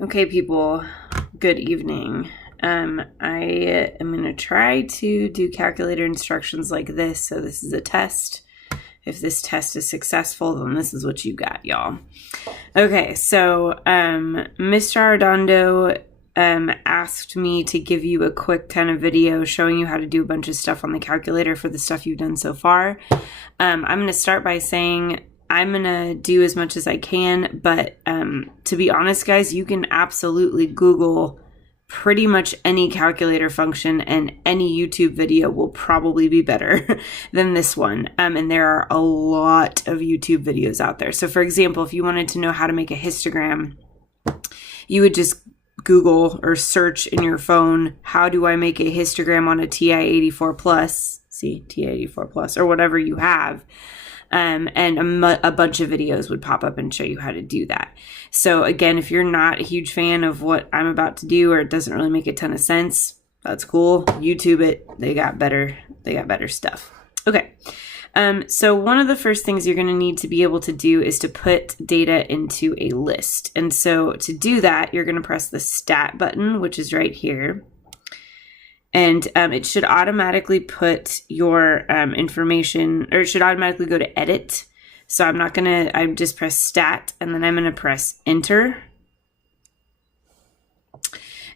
Okay, people, good evening. I am going to try to do calculator instructions like this. So this is a test. If this test is successful, then this is what you got, y'all. Okay, so Mr. Ardondo asked me to give you a quick kind of video showing you how to do a bunch of stuff on the calculator for the stuff you've done so far. I'm going to start by saying I'm going to do as much as I can, but to be honest, guys, you can absolutely Google pretty much any calculator function and any YouTube video will probably be better than this one. And there are a lot of YouTube videos out there. So for example, if you wanted to know how to make a histogram, you would just Google or search in your phone, how do I make a histogram on a TI-84 Plus, see, TI-84 Plus, or whatever you have. And a bunch of videos would pop up and show you how to do that. So again, if you're not a huge fan of what I'm about to do, or it doesn't really make a ton of sense, that's cool. YouTube it. They got better stuff. Okay. So one of the first things you're going to need to be able to do is to put data into a list. And so to do that, you're going to press the stat button, which is right here. And it should automatically put your information, or it should automatically go to edit. So I just press stat and then I'm going to press enter.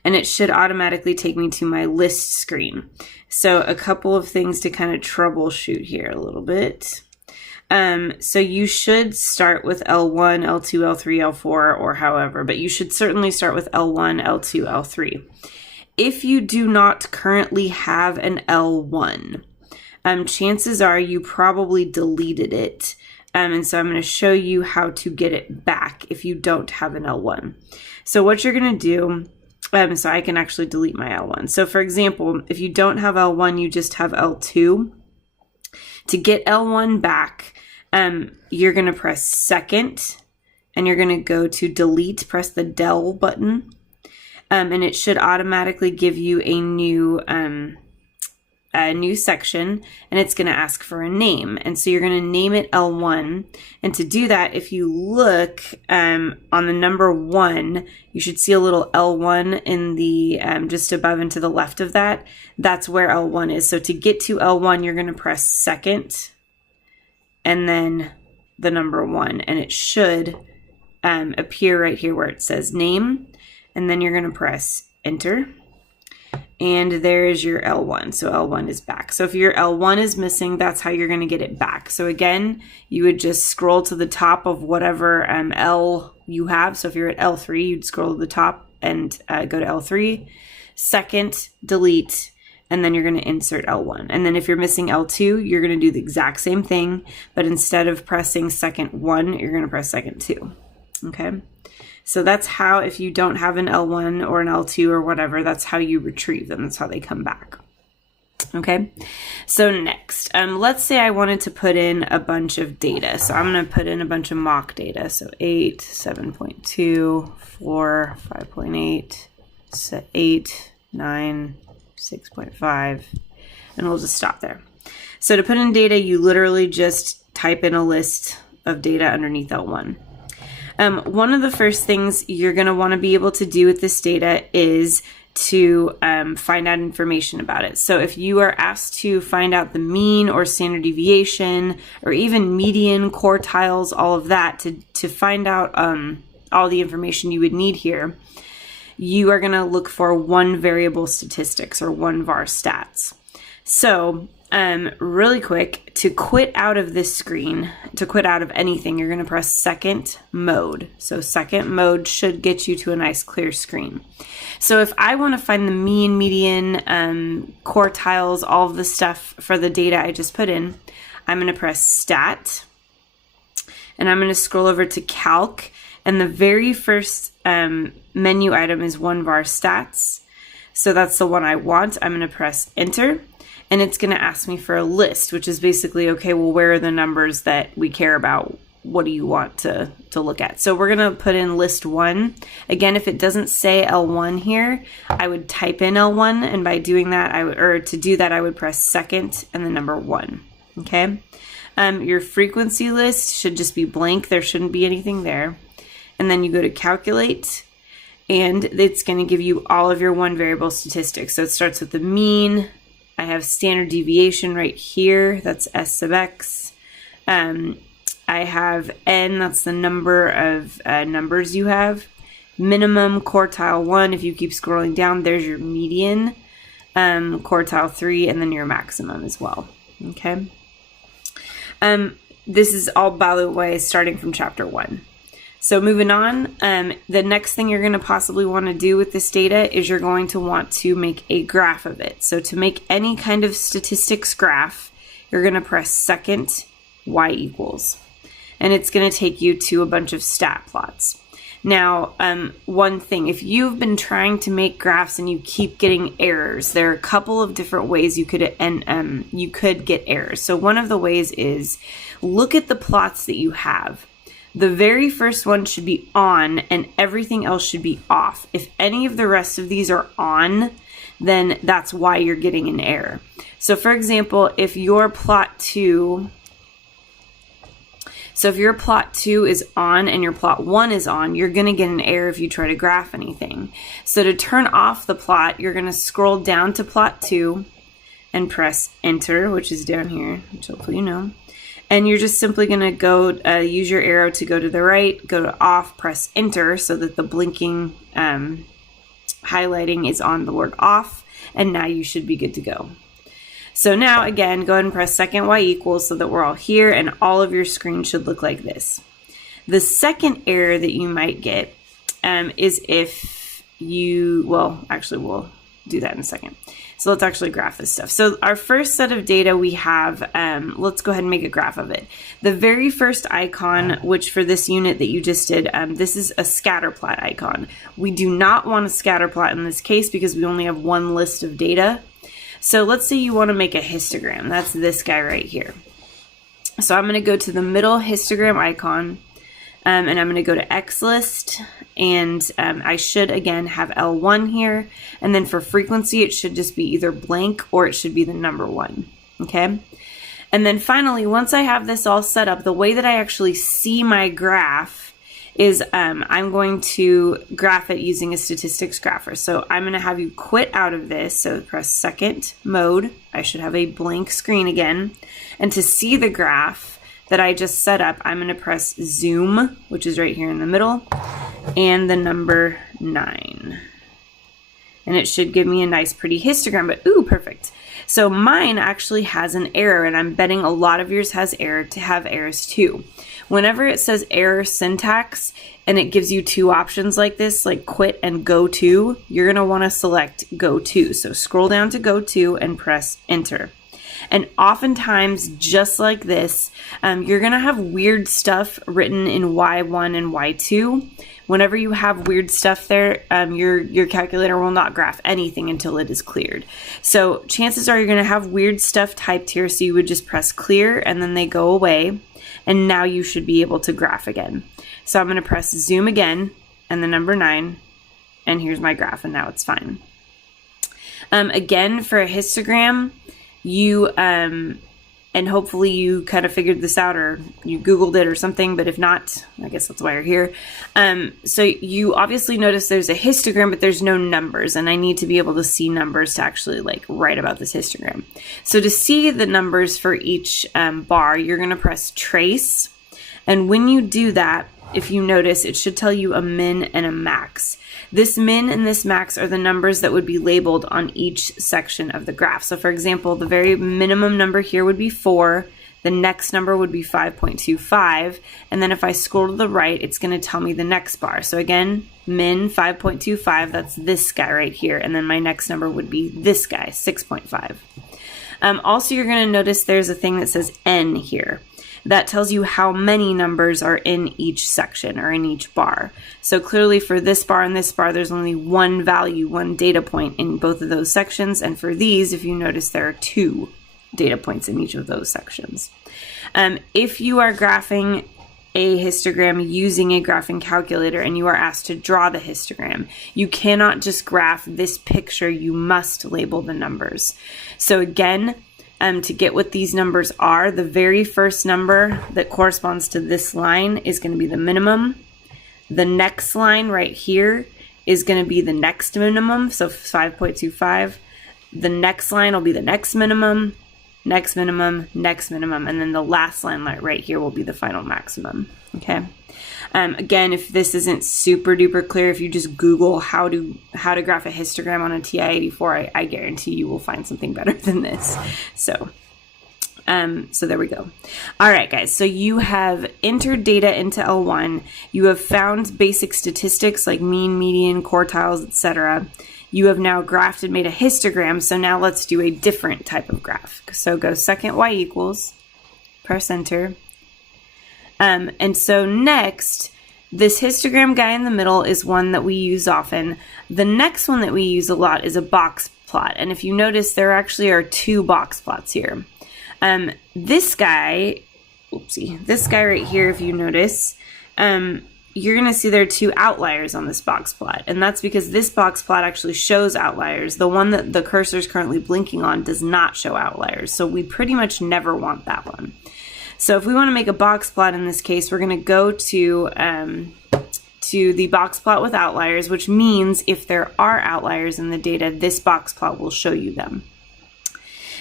And it should automatically take me to my list screen. So a couple of things to kind of troubleshoot here a little bit. So you should start with L1, L2, L3, L4, or however, but you should certainly start with L1, L2, L3. If you do not currently have an L1, chances are you probably deleted it. And so I'm going to show you how to get it back if you don't have an L1. So what you're going to do, so I can actually delete my L1. So for example, if you don't have L1, you just have L2. To get L1 back, you're going to press second and you're going to go to delete, press the del button. And it should automatically give you a new section, and it's going to ask for a name. And so you're going to name it L1. And to do that, if you look on the number 1, you should see a little L1 in the just above and to the left of that. That's where L1 is. So to get to L1, you're going to press second and then the number 1. And it should appear right here where it says name. And then you're going to press enter. And there's your L1. So L1 is back. So if your L1 is missing, that's how you're going to get it back. So again, you would just scroll to the top of whatever L you have. So if you're at L3, you'd scroll to the top and go to L3. Second, delete, and then you're going to insert L1. And then if you're missing L2, you're going to do the exact same thing. But instead of pressing second 1, you're going to press second 2. Okay. So that's how, if you don't have an L1 or an L2 or whatever, that's how you retrieve them. That's how they come back. Okay. So next, let's say I wanted to put in a bunch of data. So I'm going to put in a bunch of mock data. So 8, 7.2, 4, 5.8, 8, 9, 6.5, and we'll just stop there. So to put in data, you literally just type in a list of data underneath L1. One of the first things you're going to want to be able to do with this data is to find out information about it. So if you are asked to find out the mean or standard deviation or even median, quartiles, all of that, to find out all the information you would need here, you are going to look for one variable statistics or one var stats. So really quick, to quit out of this screen, to quit out of anything, you're going to press second mode. So second mode should get you to a nice clear screen. So if I want to find the mean, median, quartiles, all of the stuff for the data I just put in, I'm going to press stat and I'm going to scroll over to calc. And the very first menu item is one var stats. So that's the one I want. I'm going to press enter. And it's going to ask me for a list, which is basically, okay, well, where are the numbers that we care about? What do you want to look at? So we're going to put in list 1. Again, if it doesn't say L1 here, I would type in L1. And by doing that, to do that, I would press second and the number 1. Okay. Your frequency list should just be blank. There shouldn't be anything there. And then you go to calculate. and it's going to give you all of your one variable statistics. So it starts with the mean. I have standard deviation right here. That's S sub x. I have n. That's the number of numbers you have. Minimum quartile 1. If you keep scrolling down, there's your median. Quartile 3, and then your maximum as well. Okay. This is all, by the way, starting from chapter 1. So moving on, the next thing you're going to possibly want to do with this data is you're going to want to make a graph of it. So to make any kind of statistics graph, you're going to press second y equals. And it's going to take you to a bunch of stat plots. Now, one thing, if you've been trying to make graphs and you keep getting errors, there are a couple of different ways you could get errors. So one of the ways is look at the plots that you have. The very first one should be on and everything else should be off. If any of the rest of these are on, then that's why you're getting an error. So for example, if your plot 2 is on and your plot 1 is on, you're going to get an error if you try to graph anything. So to turn off the plot, you're going to scroll down to plot 2 and press enter, which is down here, which hopefully you know. And you're just simply going to go use your arrow to go to the right, go to off, press enter so that the blinking highlighting is on the word off, and now you should be good to go. So now again, go ahead and press second y equals so that we're all here, and all of your screen should look like this. The second error that you might get is if you, well, actually we'll do that in a second. So let's actually graph this stuff. So our first set of data we have, let's go ahead and make a graph of it. The very first icon, which for this unit that you just did, this is a scatter plot icon. We do not want a scatter plot in this case because we only have one list of data. So let's say you want to make a histogram. That's this guy right here. So I'm going to go to the middle histogram icon, and I'm going to go to XList, and I should again have L1 here, and then for frequency it should just be either blank or it should be the number 1. Okay, and then finally, once I have this all set up, the way that I actually see my graph is I'm going to graph it using a statistics grapher. So I'm going to have you quit out of this. So press second mode. I should have a blank screen again. And to see the graph that I just set up, I'm going to press zoom, which is right here in the middle, and the number 9. And it should give me a nice pretty histogram, but ooh, perfect. So mine actually has an error, and I'm betting a lot of yours have errors too. Whenever it says error syntax and it gives you two options like this, like quit and go to, you're going to want to select go to. So scroll down to go to and press enter. And oftentimes, just like this, you're going to have weird stuff written in Y1 and Y2. Whenever you have weird stuff there, your calculator will not graph anything until it is cleared. So chances are you're going to have weird stuff typed here, so you would just press clear and then they go away. And now you should be able to graph again. So I'm going to press zoom again and the number 9, and here's my graph, and now it's fine. Again, for a histogram, you and hopefully you kind of figured this out, or you Googled it or something, but if not, I guess that's why you're here. So you obviously notice there's a histogram, but there's no numbers, and I need to be able to see numbers to actually like write about this histogram. So to see the numbers for each bar, you're going to press trace, and when you do that, if you notice, it should tell you a min and a max. This min and this max are the numbers that would be labeled on each section of the graph. So for example, the very minimum number here would be 4, the next number would be 5.25, and then if I scroll to the right, it's going to tell me the next bar. So again, min 5.25, that's this guy right here, and then my next number would be this guy, 6.5. Also, you're going to notice there's a thing that says n here. That tells you how many numbers are in each section or in each bar. So clearly for this bar and this bar, there's only one value, one data point in both of those sections. And for these, if you notice, there are 2 data points in each of those sections. If you are graphing a histogram using a graphing calculator and you are asked to draw the histogram, you cannot just graph this picture, you must label the numbers. So again, to get what these numbers are, the very first number that corresponds to this line is going to be the minimum. The next line right here is going to be the next minimum, so 5.25. The next line will be the next minimum, next minimum, next minimum, and then the last line right here will be the final maximum, okay? Again, if this isn't super duper clear, if you just Google how to graph a histogram on a TI-84, I guarantee you will find something better than this. So there we go. All right, guys. So you have entered data into L1. You have found basic statistics like mean, median, quartiles, etc. You have now graphed and made a histogram. So now let's do a different type of graph. So go second y equals, press enter. And so next, this histogram guy in the middle is one that we use often. The next one that we use a lot is a box plot. And if you notice, there actually are two box plots here. This guy right here, if you notice, you're going to see there are two outliers on this box plot. And that's because this box plot actually shows outliers. The one that the cursor is currently blinking on does not show outliers. So we pretty much never want that one. So if we want to make a box plot in this case, we're going to go to the box plot with outliers, which means if there are outliers in the data, this box plot will show you them.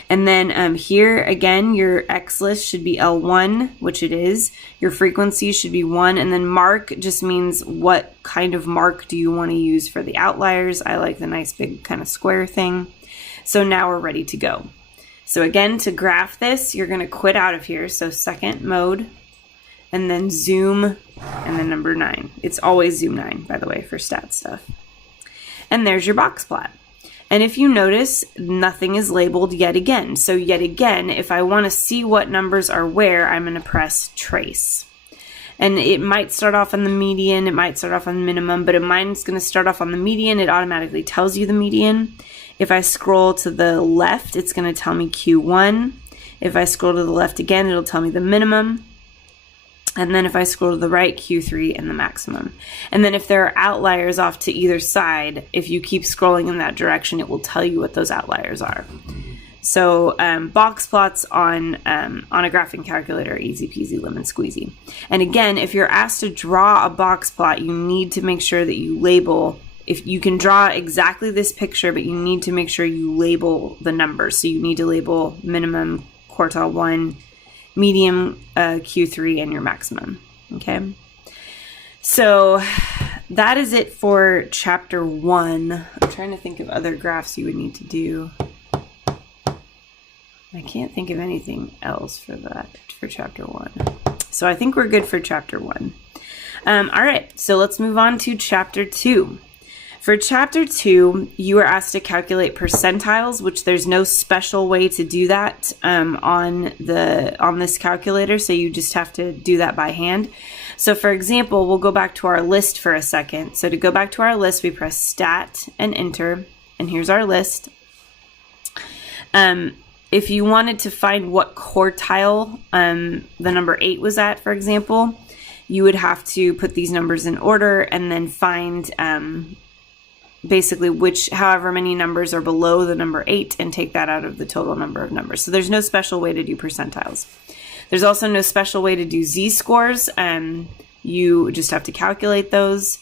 And then here, again, your X list should be L1, which it is. Your frequency should be 1. And then mark just means what kind of mark do you want to use for the outliers. I like the nice big kind of square thing. So now we're ready to go. So again, to graph this, you're going to quit out of here. So second mode, and then zoom, and then number 9. It's always zoom 9, by the way, for stat stuff. And there's your box plot. And if you notice, nothing is labeled yet again. So yet again, if I want to see what numbers are where, I'm going to press trace. And it might start off on the median, it might start off on the minimum, but mine's going to start off on the median. It automatically tells you the median. If I scroll to the left, it's going to tell me Q1. If I scroll to the left again, it'll tell me the minimum. And then if I scroll to the right, Q3 and the maximum. And then if there are outliers off to either side, if you keep scrolling in that direction, it will tell you what those outliers are. So box plots on a graphing calculator are easy peasy lemon squeezy. And again, if you're asked to draw a box plot, you need to make sure that you label. If you can draw exactly this picture, but you need to make sure you label the numbers. So you need to label minimum, quartile 1, medium, Q3, and your maximum. Okay. So that is it for chapter 1. I'm trying to think of other graphs you would need to do. I can't think of anything else for chapter 1. So I think we're good for chapter 1. All right. So let's move on to chapter 2. For chapter 2, you are asked to calculate percentiles, which there's no special way to do that on this calculator, so you just have to do that by hand. So for example, we'll go back to our list for a second. So to go back to our list, we press Stat and Enter, and here's our list. If you wanted to find what quartile the number 8 was at, for example, you would have to put these numbers in order and then find basically however many numbers are below the number 8 and take that out of the total number of numbers. So there's no special way to do percentiles. There's also no special way to do z-scores. You just have to calculate those.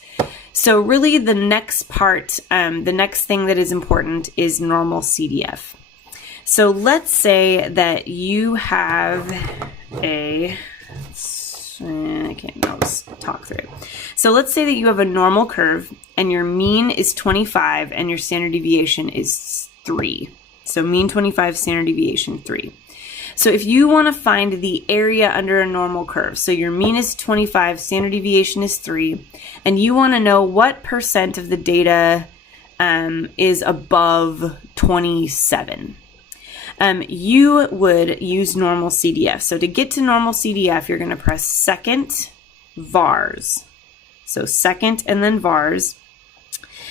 So really the next part, the next thing that is important is normal CDF. So let's say that you have let's talk through it. So let's say that you have a normal curve and your mean is 25 and your standard deviation is 3. So mean 25, standard deviation 3. So if you want to find the area under a normal curve, so your mean is 25, standard deviation is 3, and you want to know what percent of the data is above 27. You would use normal CDF. So to get to normal CDF, you're going to press second vars. So second and then vars.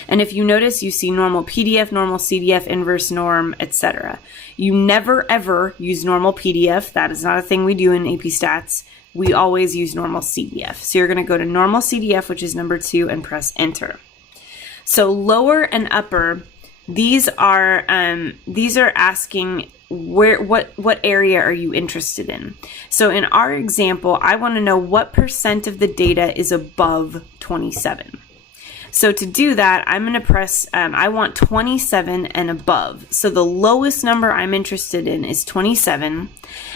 And if you notice, you see normal PDF, normal CDF, inverse norm, etc. You never ever use normal PDF. That is not a thing we do in AP Stats. We always use normal CDF. So you're going to go to normal CDF, which is number 2, and press enter. So lower and upper, these are asking what area are you interested in. So in our example, I want to know what percent of the data is above 27. So to do that, I'm going to press, I want 27 and above. So the lowest number I'm interested in is 27,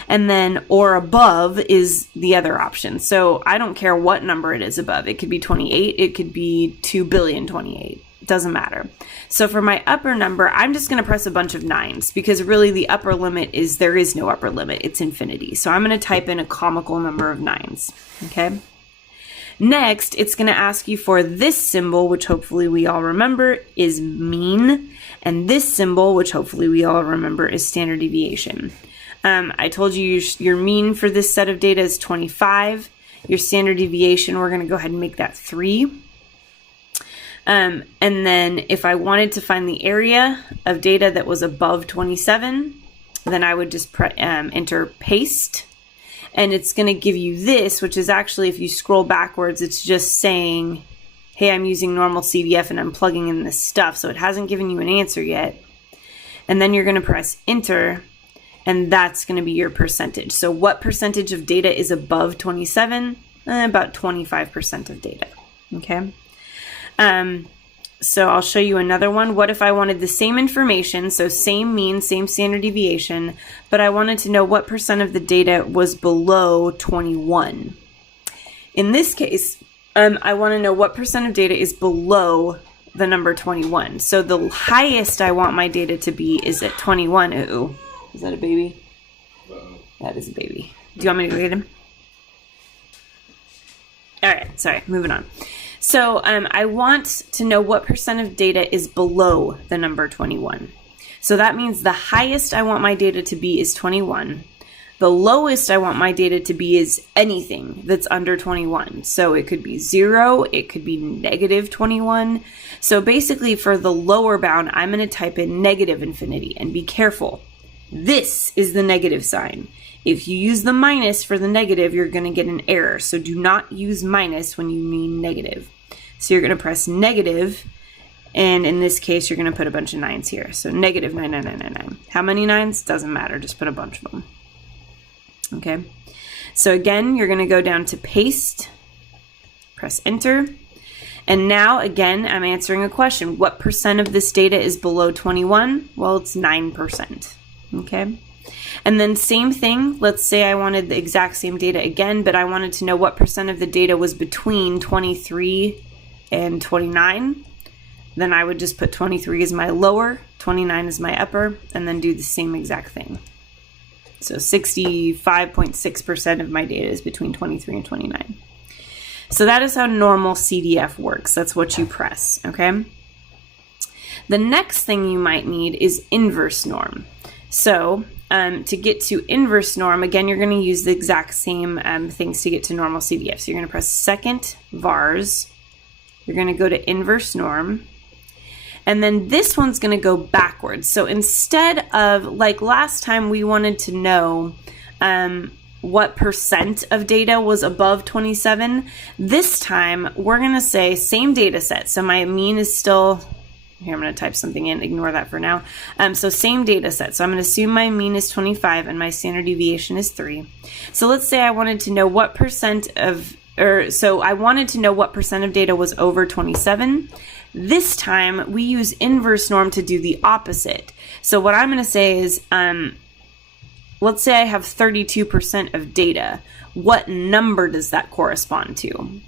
and then or above is the other option. So I don't care what number it is above. It could be 28, it could be 2,028,000,028. It doesn't matter. So for my upper number, I'm just going to press a bunch of 9s because really the upper limit is, there is no upper limit. It's infinity. So I'm going to type in a comical number of 9s. Okay. Next, it's going to ask you for this symbol, which hopefully we all remember is mean. And this symbol, which hopefully we all remember, is standard deviation. I told you your mean for this set of data is 25. Your standard deviation, we're going to go ahead and make that 3. And then if I wanted to find the area of data that was above 27, then I would just enter paste. And it's going to give you this, which is actually, if you scroll backwards, it's just saying, hey, I'm using normal CDF and I'm plugging in this stuff. So it hasn't given you an answer yet. And then you're going to press enter, and that's going to be your percentage. So what percentage of data is above 27? About 25% of data. Okay. So I'll show you another one. What if I wanted the same information, so same mean, same standard deviation, but I wanted to know what percent of the data was below 21? In this case, I want to know what percent of data is below the number 21. So the highest I want my data to be is at 21. Ooh, is that a baby? That is a baby. Do you want me to go get him? All right, sorry, moving on. So I want to know what percent of data is below the number 21. So that means the highest I want my data to be is 21. The lowest I want my data to be is anything that's under 21. So it could be 0, it could be negative 21. So basically for the lower bound, I'm going to type in negative infinity, and be careful. This is the negative sign. If you use the minus for the negative, you're going to get an error. So do not use minus when you mean negative. So you're going to press negative, and in this case, you're going to put a bunch of 9s here. So negative 99999. How many 9s? Doesn't matter. Just put a bunch of them. Okay. So again, you're going to go down to paste, press enter. And now, again, I'm answering a question. What percent of this data is below 21? Well, it's 9%. Okay. And then same thing, let's say I wanted the exact same data again, but I wanted to know what percent of the data was between 23 and 29. Then I would just put 23 as my lower, 29 as my upper, and then do the same exact thing. So 65.6% of my data is between 23 and 29. So that is how normal CDF works. That's what you press, okay? The next thing you might need is inverse norm. So to get to inverse norm, again, you're going to use the exact same things to get to normal CDF. So you're going to press second vars. You're going to go to inverse norm. And then this one's going to go backwards. So instead of, like last time, we wanted to know what percent of data was above 27. This time, we're going to say same data set. So my mean is still... Here, I'm going to type something in. Ignore that for now. So same data set. So I'm going to assume my mean is 25 and my standard deviation is 3. So let's say I wanted to know what percent of, so I wanted to know what percent of data was over 27. This time we use inverse norm to do the opposite. So what I'm going to say is, let's say I have 32% of data. What number does that correspond to?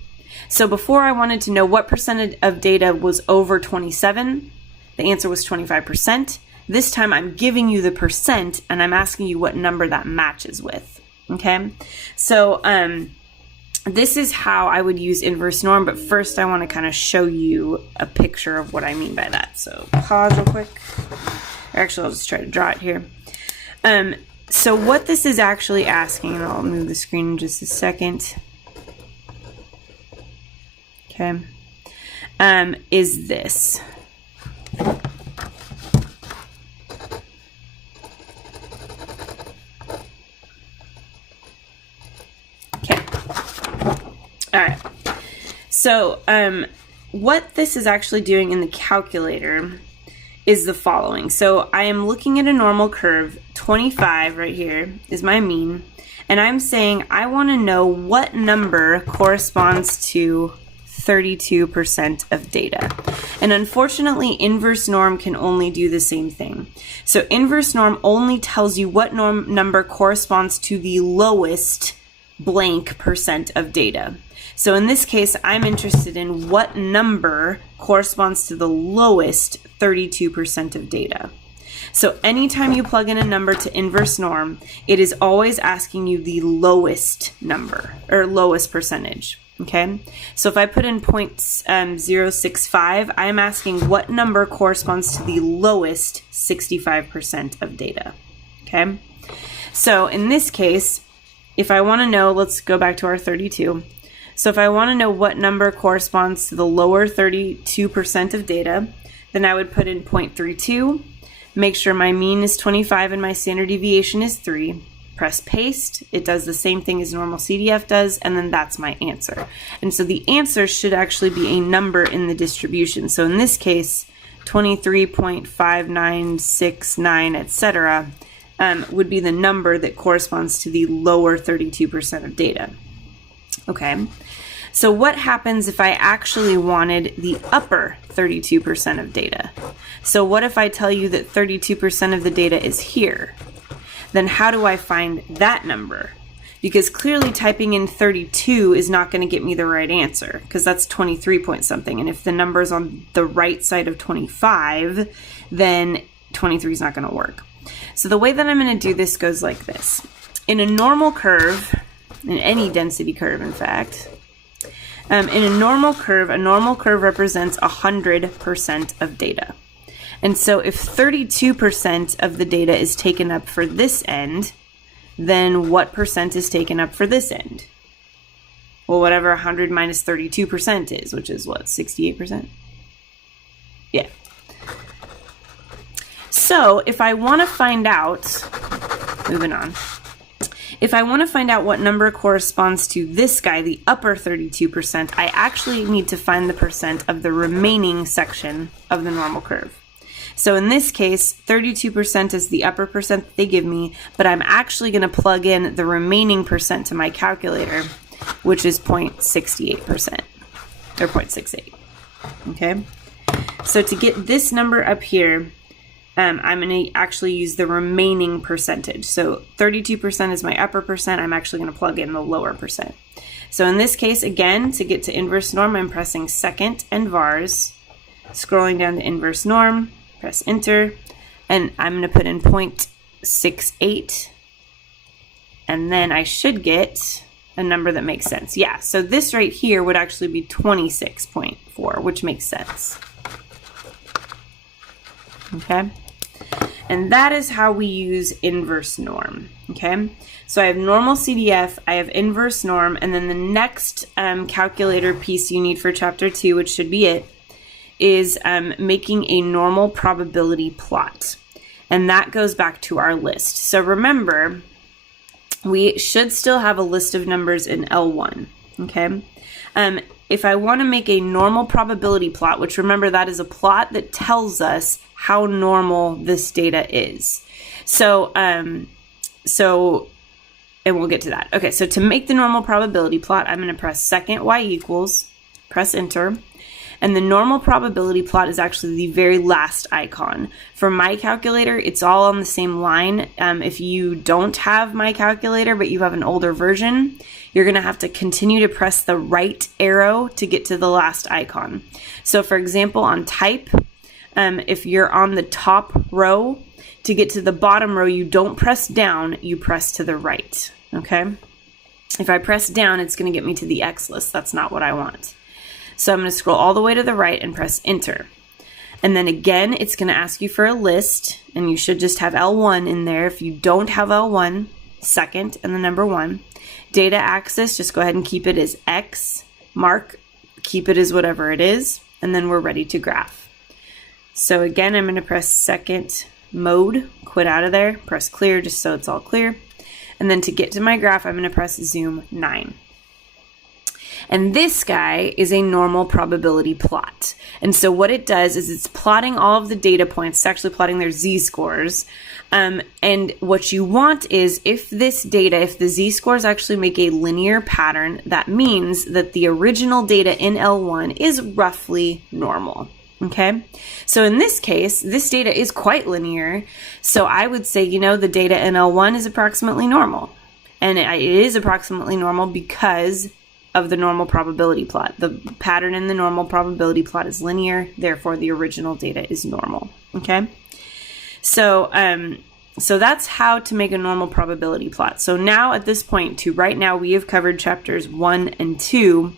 So before I wanted to know what percentage of data was over 27, the answer was 25%. This time I'm giving you the percent and I'm asking you what number that matches with, okay? So this is how I would use inverse norm, but first I want to kind of show you a picture of what I mean by that. So pause real quick. Actually, I'll just try to draw it here. So what this is actually asking, and I'll move the screen in just a second. Okay, is this. Okay, all right. So what this is actually doing in the calculator is the following. So I am looking at a normal curve, 25 right here is my mean, and I'm saying I want to know what number corresponds to 32% of data. And unfortunately, inverse norm can only do the same thing. So inverse norm only tells you what number corresponds to the lowest blank percent of data. So in this case, I'm interested in what number corresponds to the lowest 32% of data. So anytime you plug in a number to inverse norm, it is always asking you the lowest number or lowest percentage. Okay, so if I put in 0.065, I'm asking what number corresponds to the lowest 65% of data. Okay, so in this case, if I want to know, let's go back to our 32. So if I want to know what number corresponds to the lower 32% of data, then I would put in 0.32, make sure my mean is 25 and my standard deviation is 3. Press paste. It does the same thing as normal CDF does, and then that's my answer. And so the answer should actually be a number in the distribution. So in this case, 23.5969, etc., would be the number that corresponds to the lower 32% of data. Okay, so what happens if I actually wanted the upper 32% of data? So what if I tell you that 32% of the data is here? Then how do I find that number? Because clearly typing in 32 is not going to get me the right answer, because that's 23 point something. And if the number is on the right side of 25, then 23 is not going to work. So the way that I'm going to do this goes like this. In a normal curve, in any density curve, in fact, in a normal curve represents 100% of data. And so if 32% of the data is taken up for this end, then what percent is taken up for this end? Well, whatever 100 minus 32% is, which is what, 68%? Yeah. So if I want to find out, moving on, if I want to find out what number corresponds to this guy, the upper 32%, I actually need to find the percent of the remaining section of the normal curve. So in this case, 32% is the upper percent that they give me, but I'm actually going to plug in the remaining percent to my calculator, which is 0.68% or 0.68. Okay. So to get this number up here, I'm going to actually use the remaining percentage. So 32% is my upper percent. I'm actually going to plug in the lower percent. So in this case, again, to get to inverse norm, I'm pressing second and vars, scrolling down to inverse norm, press enter, and I'm going to put in 0.68, and then I should get a number that makes sense. Yeah, so this right here would actually be 26.4, which makes sense. Okay, and that is how we use inverse norm. Okay, so I have normal CDF, I have inverse norm, and then the next calculator piece you need for chapter 2, which should be it, is making a normal probability plot. And that goes back to our list. So remember, we should still have a list of numbers in L1, okay? If I want to make a normal probability plot, which remember that is a plot that tells us how normal this data is. So, and we'll get to that. Okay, so to make the normal probability plot, I'm going to press second y equals, press enter. And the normal probability plot is actually the very last icon. For my calculator, it's all on the same line. If you don't have my calculator, but you have an older version, you're going to have to continue to press the right arrow to get to the last icon. So for example, on type, if you're on the top row, to get to the bottom row, you don't press down, you press to the right, okay? If I press down, it's going to get me to the X list. That's not what I want. So I'm going to scroll all the way to the right and press enter. And then again, it's going to ask you for a list, and you should just have L1 in there. If you don't have L1, second and the number 1. Data axis, just go ahead and keep it as X. Mark, keep it as whatever it is, and then we're ready to graph. So again, I'm going to press second mode, quit out of there, press clear just so it's all clear. And then to get to my graph, I'm going to press zoom 9. And this guy is a normal probability plot. And so what it does is it's plotting all of the data points. It's actually plotting their z-scores. And what you want is if the z-scores actually make a linear pattern, that means that the original data in L1 is roughly normal. Okay, so in this case, this data is quite linear. So I would say, the data in L1 is approximately normal. And it is approximately normal because of the normal probability plot. The pattern in the normal probability plot is linear, therefore the original data is normal. Okay, so that's how to make a normal probability plot. So now at this point, right now, we have covered chapters 1 and 2.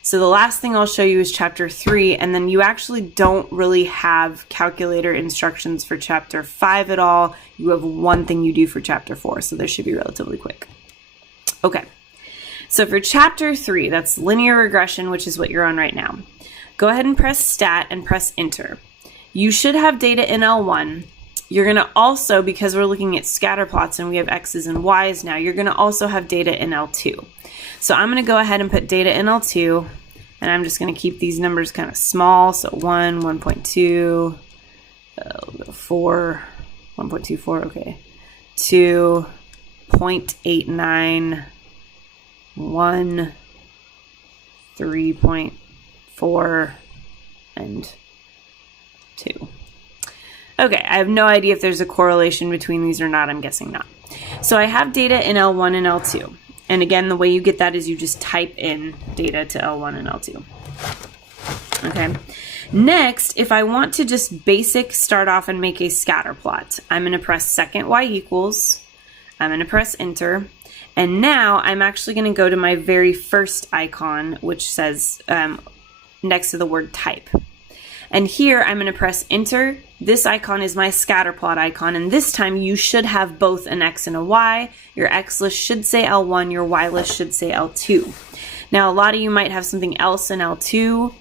So the last thing I'll show you is chapter 3, and then you actually don't really have calculator instructions for chapter 5 at all. You have one thing you do for chapter 4, so this should be relatively quick. Okay, so for chapter 3, that's linear regression, which is what you're on right now. Go ahead and press stat and press enter. You should have data in L1. You're going to also, because we're looking at scatter plots and we have X's and Y's now, you're going to also have data in L2. So I'm going to go ahead and put data in L2, and I'm just going to keep these numbers kind of small. So 1, 1.2, 4, 1.24, okay, 2, 0.89, 1, 3.4, and 2. Okay, I have no idea if there's a correlation between these or not. I'm guessing not. So I have data in L1 and L2. And again, the way you get that is you just type in data to L1 and L2. Okay. Next, if I want to just basic start off and make a scatter plot, I'm going to press second y equals. I'm going to press enter. And now I'm actually going to go to my very first icon, which says next to the word type. And here I'm going to press enter. This icon is my scatter plot icon, and this time you should have both an X and a Y. Your X list should say L1, your Y list should say L2. Now a lot of you might have something else in L2,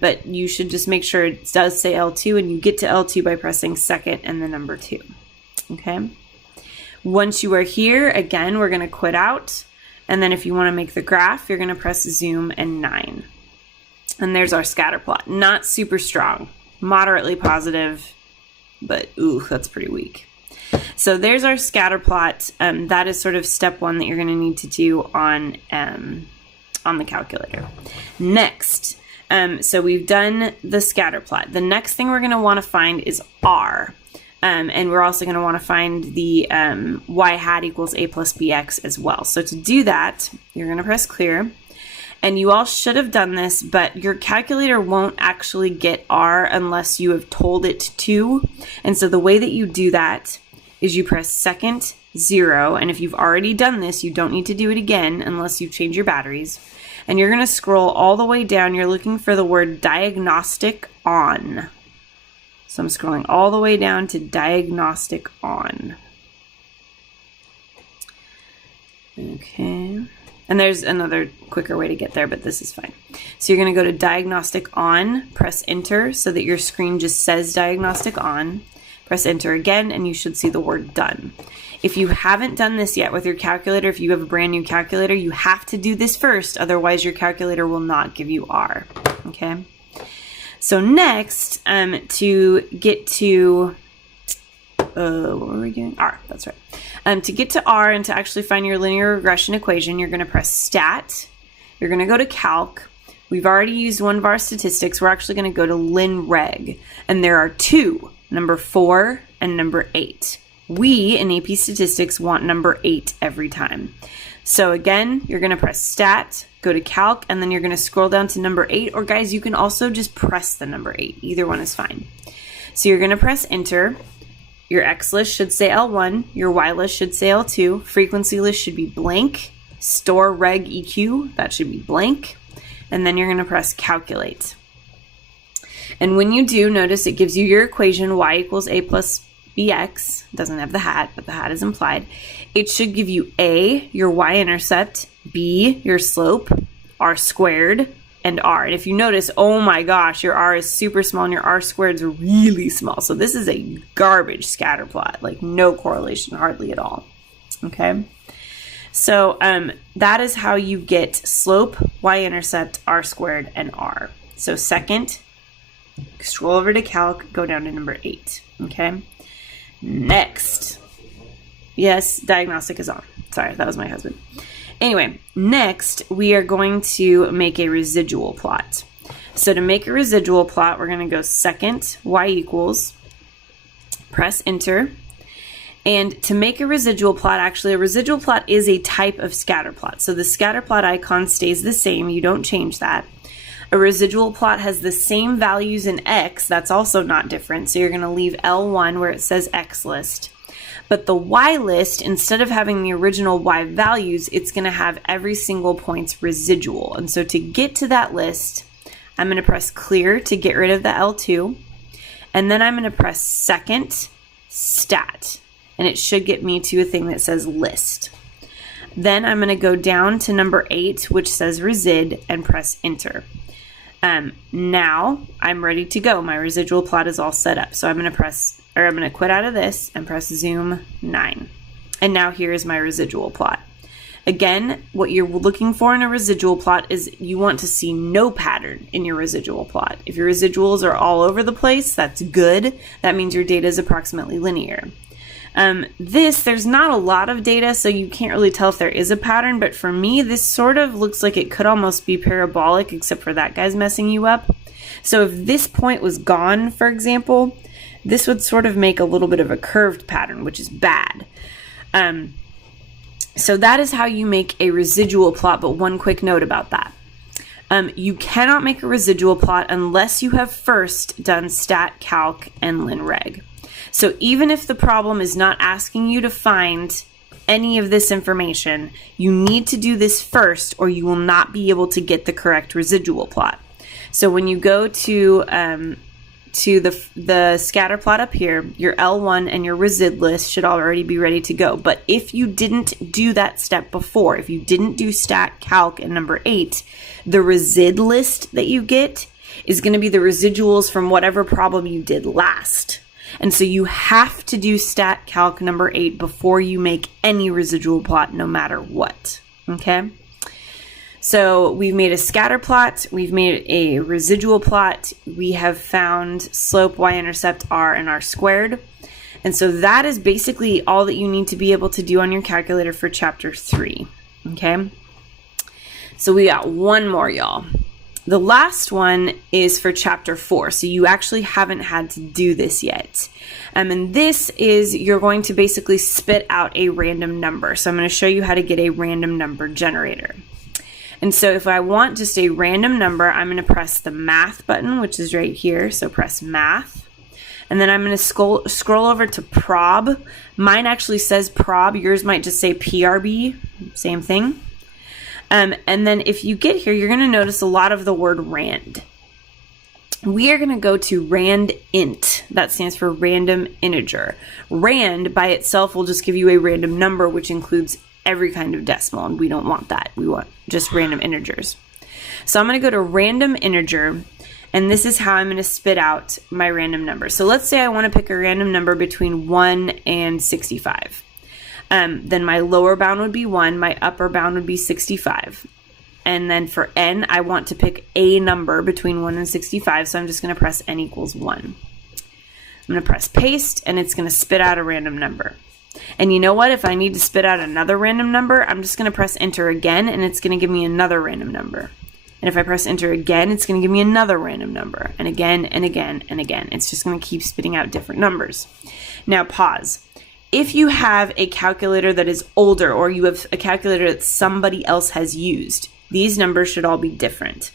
but you should just make sure it does say L2, and you get to L2 by pressing second and the number 2. Okay. Once you are here, again, we're going to quit out, and then if you want to make the graph, you're going to press zoom and 9. And there's our scatter plot. Not super strong, moderately positive, but ooh, that's pretty weak. So there's our scatter plot. That is sort of step 1 that you're going to need to do on the calculator. Next, so we've done the scatter plot. The next thing we're going to want to find is R. And we're also going to want to find the y hat equals a plus bx as well. So to do that, you're going to press clear. And you all should have done this, but your calculator won't actually get R unless you have told it to. And so the way that you do that is you press second 0. And if you've already done this, you don't need to do it again unless you change your batteries. And you're going to scroll all the way down. You're looking for the word diagnostic on. So I'm scrolling all the way down to diagnostic on. Okay. And there's another quicker way to get there, but this is fine. So you're going to go to diagnostic on, press enter so that your screen just says diagnostic on. Press enter again, and you should see the word done. If you haven't done this yet with your calculator, if you have a brand new calculator, you have to do this first. Otherwise, your calculator will not give you R. Okay. So next, to get to, what were we doing? R, that's right. To get to R and to actually find your linear regression equation, you're going to press stat. You're going to go to calc. We've already used one of our statistics. We're actually going to go to lin reg. And there are 2, number 4 and number 8. We, in AP Statistics, want number 8 every time. So again, you're going to press stat, go to calc, and then you're going to scroll down to number 8. Or guys, you can also just press the number 8. Either one is fine. So you're going to press enter. Your X list should say L1. Your Y list should say L2. Frequency list should be blank. Store reg EQ, that should be blank. And then you're going to press calculate. And when you do, notice it gives you your equation y equals a plus bx. It doesn't have the hat, but the hat is implied. It should give you A, your y-intercept, B, your slope, r squared, and R. And if you notice, oh my gosh, your R is super small and your R squared is really small. So this is a garbage scatter plot, like no correlation, hardly at all. Okay. So that is how you get slope, y-intercept, r squared, and r. So second, scroll over to calc, go down to number 8. Okay. Next. Yes, diagnostic is on. Sorry, that was my husband. Anyway, next we are going to make a residual plot. So to make a residual plot, we're going to go second, y equals, press enter. And to make a residual plot, actually a residual plot is a type of scatter plot. So the scatter plot icon stays the same. You don't change that. A residual plot has the same values in X. That's also not different. So you're going to leave L1 where it says X list. But the Y list, instead of having the original Y values, it's going to have every single point's residual. And so to get to that list, I'm going to press clear to get rid of the L2. And then I'm going to press second stat. And it should get me to a thing that says list. Then I'm going to go down to number 8, which says resid, and press enter. Now I'm ready to go. My residual plot is all set up. So I'm going to quit out of this and press zoom 9. And now here is my residual plot. Again, what you're looking for in a residual plot is you want to see no pattern in your residual plot. If your residuals are all over the place, that's good. That means your data is approximately linear. There's not a lot of data, so you can't really tell if there is a pattern, but for me, this sort of looks like it could almost be parabolic, except for that guy's messing you up. So if this point was gone, for example, this would sort of make a little bit of a curved pattern, which is bad. So that is how you make a residual plot, but one quick note about that. You cannot make a residual plot unless you have first done stat, calc, and linreg. So even if the problem is not asking you to find any of this information, you need to do this first or you will not be able to get the correct residual plot. So when you go to the scatter plot up here, your L1 and your resid list should already be ready to go. But if you didn't do that step before, if you didn't do stat, calc, and number 8, the resid list that you get is going to be the residuals from whatever problem you did last. And so you have to do stat, calc, number 8 before you make any residual plot, no matter what. Okay? So we've made a scatter plot, we've made a residual plot, we have found slope, y-intercept, r, and r squared. And so that is basically all that you need to be able to do on your calculator for chapter 3. Okay? So we got one more, y'all. The last one is for chapter 4, so you actually haven't had to do this yet. And this is, you're going to basically spit out a random number. So I'm going to show you how to get a random number generator. And so if I want just a random number, I'm going to press the math button, which is right here. So press math. And then I'm going to scroll over to prob. Mine actually says prob. Yours might just say PRB. Same thing. And then if you get here, you're going to notice a lot of the word rand. We are going to go to rand int. That stands for random integer. Rand by itself will just give you a random number, which includes every kind of decimal, and we don't want that. We want just random integers. So I'm going to go to random integer, and this is how I'm going to spit out my random number. So let's say I want to pick a random number between 1 and 65. Then my lower bound would be 1, my upper bound would be 65. And then for n, I want to pick a number between 1 and 65, so I'm just going to press n equals 1. I'm going to press paste, and it's going to spit out a random number. And you know what? If I need to spit out another random number, I'm just going to press enter again, and it's going to give me another random number. And if I press enter again, it's going to give me another random number. And again, and again, and again. It's just going to keep spitting out different numbers. Now pause. If you have a calculator that is older, or you have a calculator that somebody else has used, these numbers should all be different.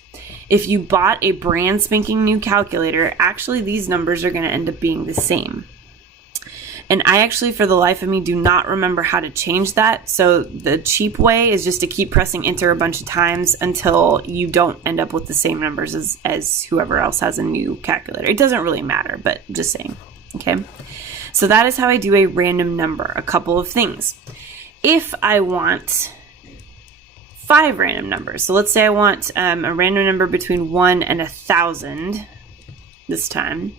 If you bought a brand spanking new calculator, actually these numbers are going to end up being the same. And I actually, for the life of me, do not remember how to change that. So the cheap way is just to keep pressing enter a bunch of times until you don't end up with the same numbers as whoever else has a new calculator. It doesn't really matter, but just saying. Okay. So that is how I do a random number. A couple of things. If I want 5 random numbers, so let's say I want a random number between 1 and 1,000 this time.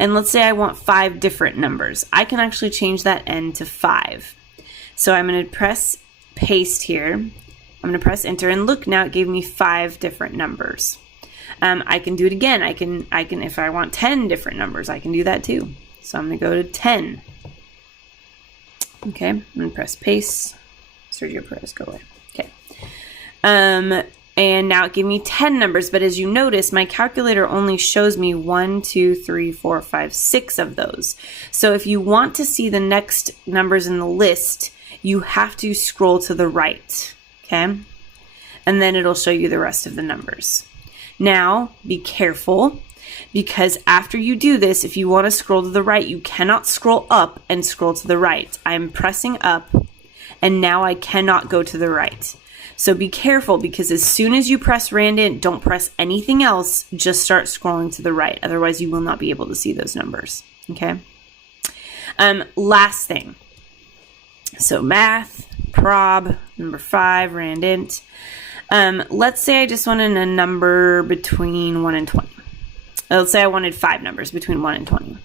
And let's say I want 5 different numbers. I can actually change that n to 5. So I'm going to press paste here. I'm going to press enter, and look, now it gave me 5 different numbers. I can do it again. I can, if I want 10 different numbers, I can do that too. So I'm going to go to 10. Okay, I'm going to press paste. Sergio Perez, go away. Okay. And now it gave me 10 numbers, but as you notice, my calculator only shows me 1, 2, 3, 4, 5, 6 of those. So if you want to see the next numbers in the list, you have to scroll to the right, okay? And then it'll show you the rest of the numbers. Now, be careful, because after you do this, if you want to scroll to the right, you cannot scroll up and scroll to the right. I'm pressing up, and now I cannot go to the right. So be careful, because as soon as you press random, don't press anything else, just start scrolling to the right. Otherwise, you will not be able to see those numbers, okay? Last thing. So math, prob, number 5, randint. Let's say I just wanted a number between 1 and 20. Let's say I wanted 5 numbers between 1 and 20.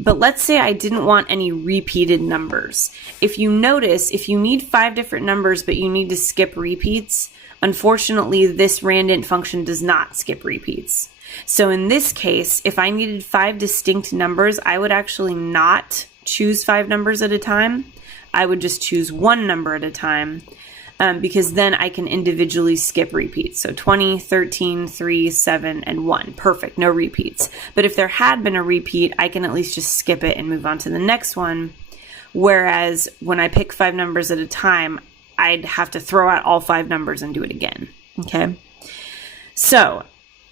But let's say I didn't want any repeated numbers. If you notice, if you need 5 different numbers, but you need to skip repeats, unfortunately, this randint function does not skip repeats. So in this case, if I needed 5 distinct numbers, I would actually not choose 5 numbers at a time. I would just choose 1 number at a time. Because then I can individually skip repeats. So 20, 13, 3, 7, and 1. Perfect, no repeats. But if there had been a repeat, I can at least just skip it and move on to the next one. Whereas when I pick 5 numbers at a time, I'd have to throw out all 5 numbers and do it again. Okay? So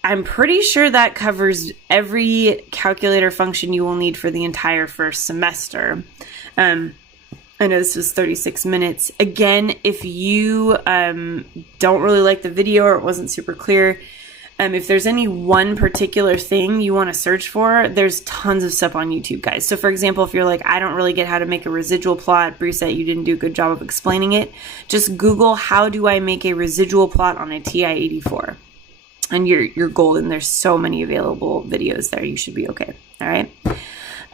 I'm pretty sure that covers every calculator function you will need for the entire first semester. I know this was 36 minutes. Again, if you don't really like the video or it wasn't super clear, if there's any one particular thing you want to search for, there's tons of stuff on YouTube, guys. So for example, if you're like, I don't really get how to make a residual plot, Bruce said you didn't do a good job of explaining it, just Google, how do I make a residual plot on a TI-84? And you're golden. There's so many available videos there. You should be okay. All right.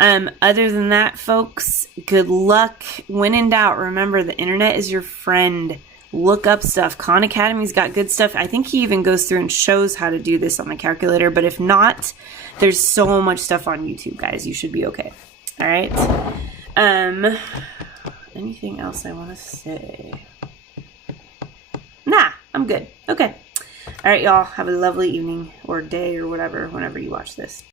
Other than that, folks, good luck. When in doubt, remember the internet is your friend. Look up stuff. Khan Academy's got good stuff. I think he even goes through and shows how to do this on the calculator. But if not, there's so much stuff on YouTube, guys. You should be okay. All right. Anything else I want to say? Nah, I'm good. Okay. All right, y'all. Have a lovely evening or day or whatever, whenever you watch this.